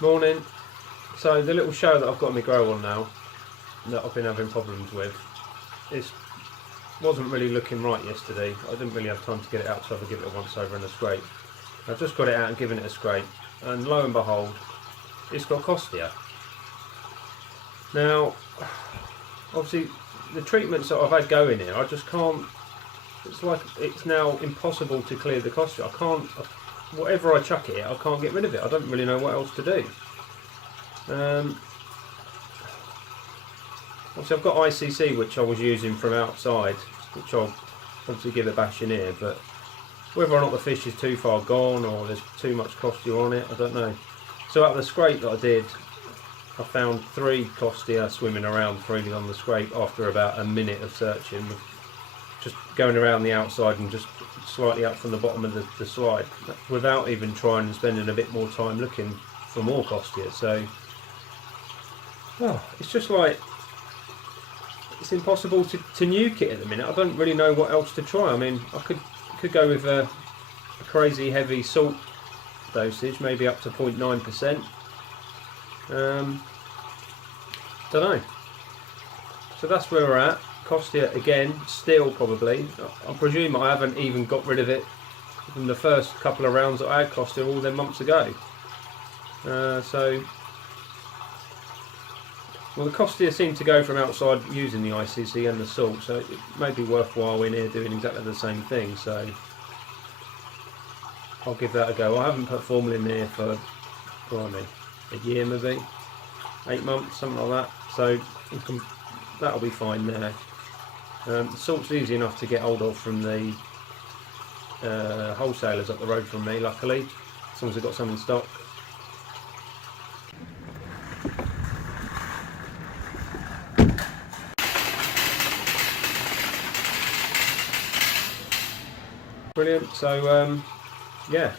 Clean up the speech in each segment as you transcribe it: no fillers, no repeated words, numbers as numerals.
Morning. So the little show that I've got in my grow on now, that I've been having problems with, it wasn't really looking right yesterday. I didn't really have time to get it out, so I've given it a once over and a scrape. I've just got it out and given it a scrape, and lo and behold, it's got Costia. Now, obviously, the treatments that I've had going here, I just can't. It's like it's now impossible to clear the Costia. I can't. Whatever I chuck it, I can't get rid of it. I don't really know what else to do. Obviously I've got ICC, which I was using from outside, which I'll obviously give a bash in here, but whether or not the fish is too far gone or there's too much Costia on it, I don't know. So out of the scrape that I did, I found 3 Costia swimming around freely on the scrape after about a minute of searching, just going around the outside and just slightly up from the bottom of the slide, without even trying and spending a bit more time looking for more Costia. So it's just like, it's impossible to nuke it at the minute. I don't really know what else to try. I mean, I could go with a crazy heavy salt dosage, maybe up to 0.9%. Don't know. So that's where we're at. Costia again, still probably. I presume I haven't even got rid of it from the first couple of rounds that I had Costia all them months ago. Well, the Costia seem to go from outside using the ICC and the salt, so it may be worthwhile in here doing exactly the same thing, so I'll give that a go. I haven't put formalin in here for, blimey, a year maybe, 8 months, something like that, so that'll be fine there. The salt's easy enough to get hold of from the wholesalers up the road from me, luckily, as long as I've got some in stock. Brilliant. So yeah,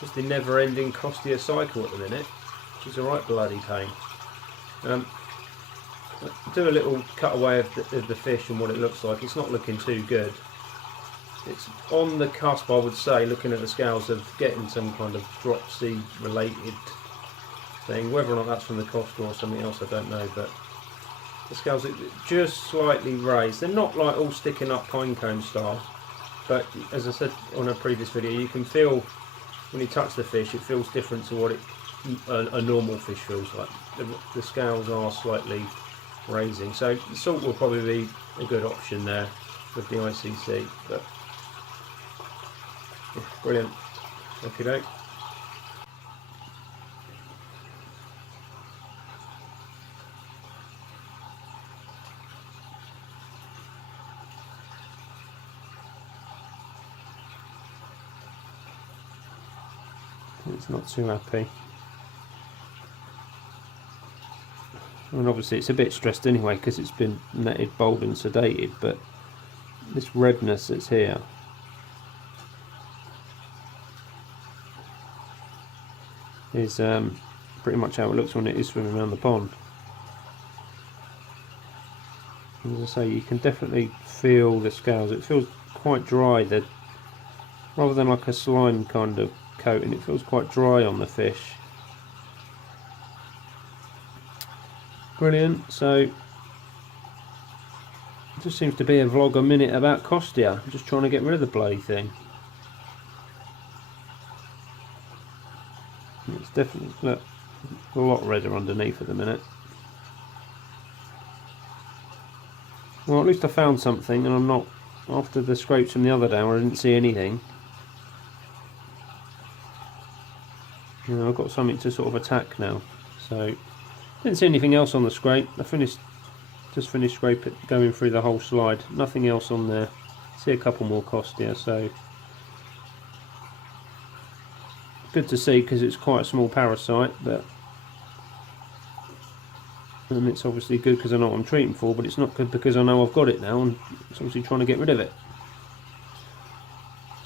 just the never-ending Costia cycle at the minute, which is a right bloody pain. Do a little cutaway of the fish and what it looks like. It's not looking too good. It's on the cusp, I would say, looking at the scales, of getting some kind of dropsy related thing. Whether or not that's from the Costia or something else, I don't know, but the scales are just slightly raised. They're not like all sticking up pinecone style, but as I said on a previous video, you can feel when you touch the fish, it feels different to what a normal fish feels like. The scales are slightly raising, so the salt will probably be a good option there with the ICC. But yeah, brilliant. Okay, doke. It's not too happy. And obviously it's a bit stressed anyway because it's been netted, bowled and sedated, but this redness that's here is pretty much how it looks when it is swimming around the pond. And as I say, you can definitely feel the scales. It feels quite dry, rather than like a slime kind of coating, it feels quite dry on the fish. Brilliant. So it just seems to be a vlog a minute about Costia. I'm just trying to get rid of the bloody thing. It's definitely, look, a lot redder underneath at the minute. Well, at least I found something, and I'm not, after the scrapes from the other day where I didn't see anything, you know, I've got something to sort of attack now. So didn't see anything else on the scrape. I just finished scraping, going through the whole slide. Nothing else on there. See a couple more Costia, so good to see because it's quite a small parasite, but and it's obviously good because I know what I'm treating for, but it's not good because I know I've got it now and it's obviously trying to get rid of it.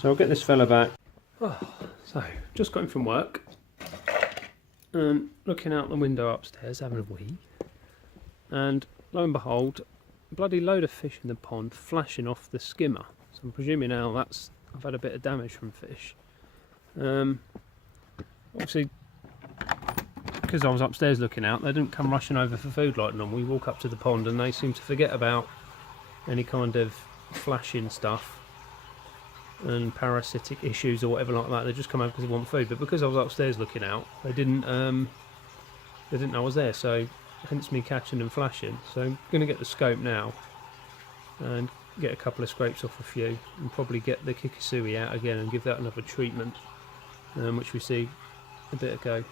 So I'll get this fella back. So just got him from work and looking out the window upstairs having a wee, and lo and behold, a bloody load of fish in the pond flashing off the skimmer. So I'm presuming now I've had a bit of damage from fish. Obviously because I was upstairs looking out, they didn't come rushing over for food like normal. We walk up to the pond and they seem to forget about any kind of flashing stuff and parasitic issues or whatever like that. They just come over because they want food. But because I was upstairs looking out, they didn't know I was there, so hence me catching and flashing. So I'm going to get the scope now and get a couple of scrapes off a few, and probably get the Kikisui out again and give that another treatment, which we see a bit ago.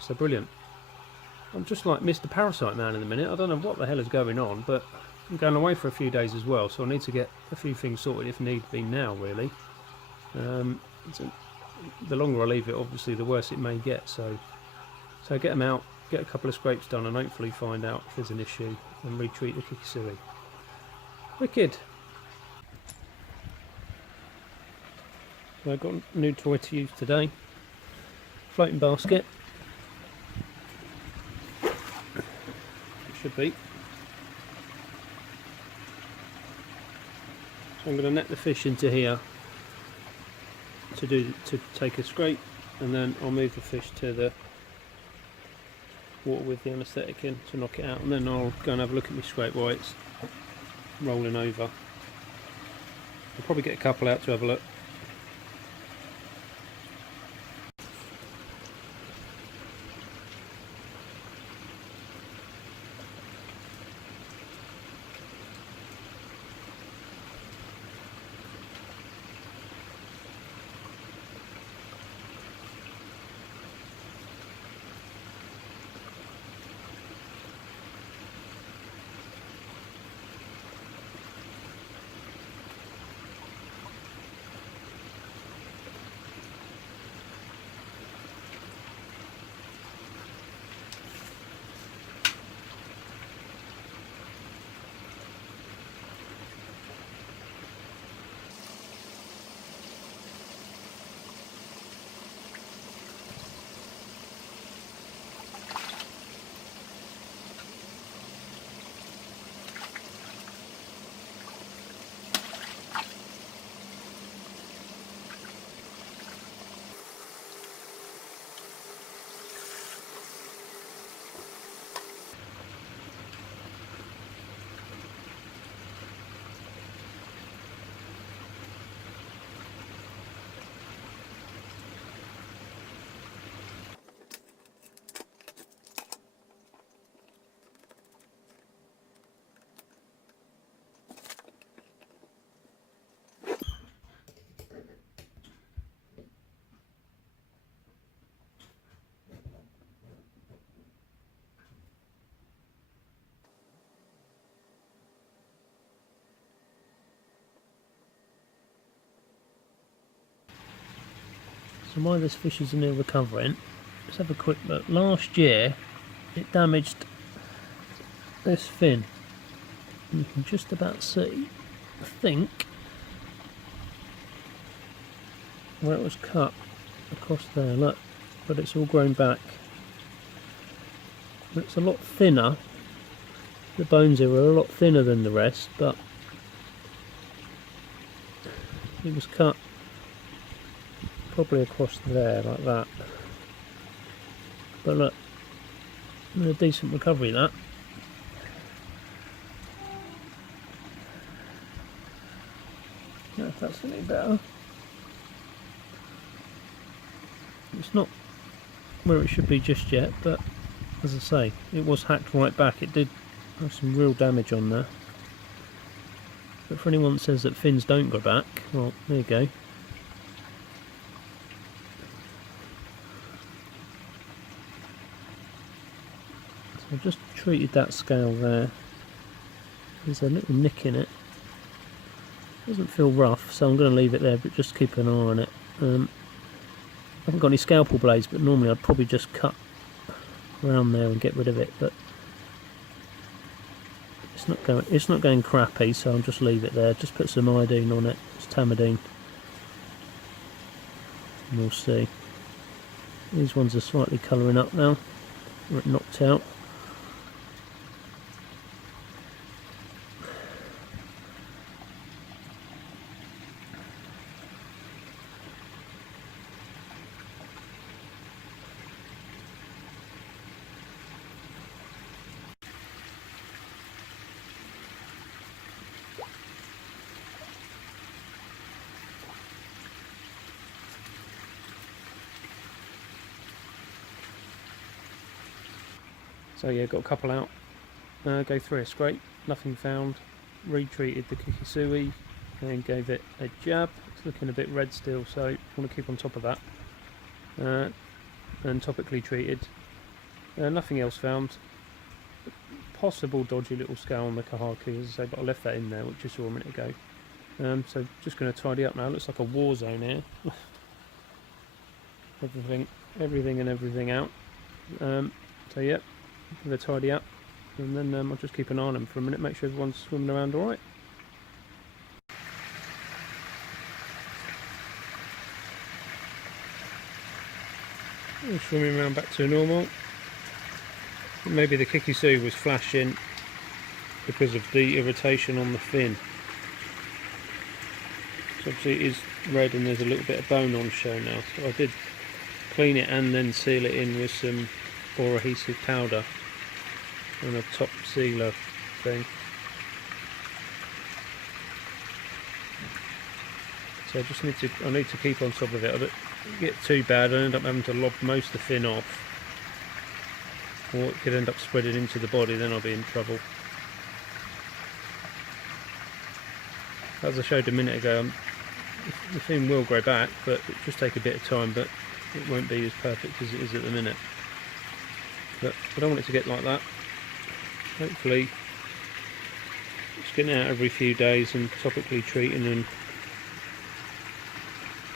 So brilliant. I'm just like Mr. Parasite Man in a minute. I don't know what the hell is going on, but I'm going away for a few days as well, so I need to get a few things sorted if need be now, really. The longer I leave it, obviously, the worse it may get. So get them out, get a couple of scrapes done, and hopefully find out if there's an issue and retreat the Kikisui. Wicked. So I've got a new toy to use today. Floating basket. It should be. So I'm going to net the fish into here to take a scrape, and then I'll move the fish to the water with the anaesthetic in to knock it out, and then I'll go and have a look at my scrape while it's rolling over. I'll probably get a couple out to have a look. So while this fish is near recovering, let's have a quick look. Last year it damaged this fin. And you can just about see, I think, where it was cut across there, look, but it's all grown back. It's a lot thinner. The bones here are a lot thinner than the rest, but it was cut probably across there like that. But look, a decent recovery that. Yeah, if that's any better. It's not where it should be just yet, but as I say, it was hacked right back. It did have some real damage on there. But for anyone that says that fins don't go back, well, there you go. So I've just treated that scale there. There's a little nick in it. Doesn't feel rough, so I'm going to leave it there, but just keep an eye on it. I haven't got any scalpel blades, but normally I'd probably just cut around there and get rid of it, but it's not going crappy, so I'll just leave it there. Just put some iodine on it. It's Tamidine, and we'll see. These ones are slightly colouring up now, where it knocked out. So yeah, got a couple out. Go through a scrape, nothing found. Retreated the Kukisui and gave it a jab. It's looking a bit red still, so I want to keep on top of that. And topically treated. Nothing else found. Possible dodgy little scale on the Kahaki, as I say, but I left that in there, which I saw a minute ago. So just going to tidy up now. Looks like a war zone here. everything and everything out. So yeah, I'm going to tidy up, and then I'll just keep an eye on them for a minute, make sure everyone's swimming around all right. Swimming around back to normal. Maybe the Kikisui was flashing because of the irritation on the fin. So obviously it is red and there's a little bit of bone on show now. So I did clean it and then seal it in with some boroadhesive powder and a top sealer thing. So I need to keep on top of it. I don't get too bad, I end up having to lob most of the fin off. Or it could end up spreading into the body, then I'll be in trouble. As I showed a minute ago, the fin will grow back, but it'll just take a bit of time, but it won't be as perfect as it is at the minute. But I don't want it to get like that. Hopefully, just getting it out every few days and topically treating and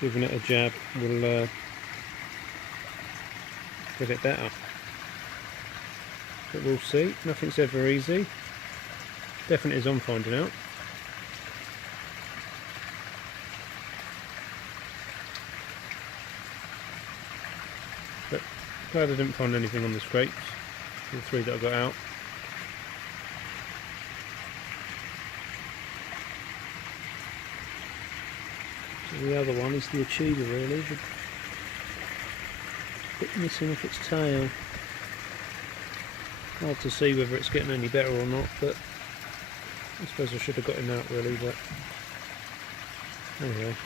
giving it a jab will get it better. But we'll see. Nothing's ever easy. Definitely is on finding out. But glad I didn't find anything on the scrapes. The 3 that I got out. So the other one is the Achiever, really. A bit missing off its tail. Hard to see whether it's getting any better or not, but I suppose I should have got him out really, but anyway.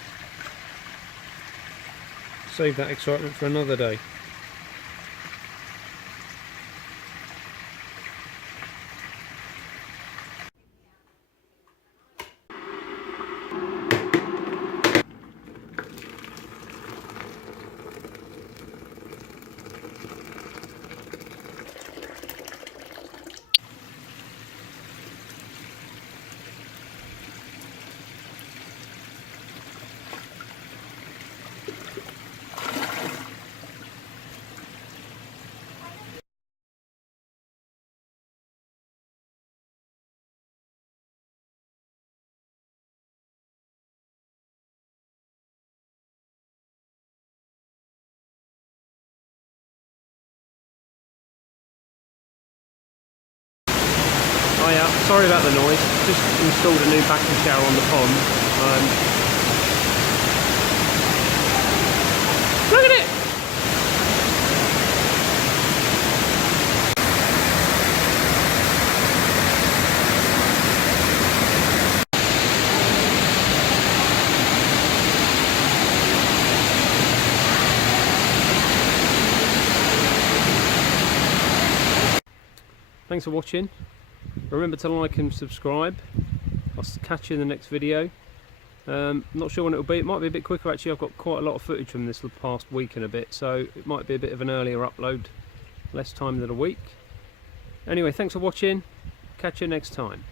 Save that excitement for another day. Oh yeah, sorry about the noise. Just installed a new vacuum shower on the pond. Look at it! Thanks for watching. Remember to like and subscribe. I'll catch you in the next video. Not sure when it'll be. It might be a bit quicker actually. I've got quite a lot of footage from this past week and a bit, so it might be a bit of an earlier upload. Less time than a week. Anyway, thanks for watching. Catch you next time.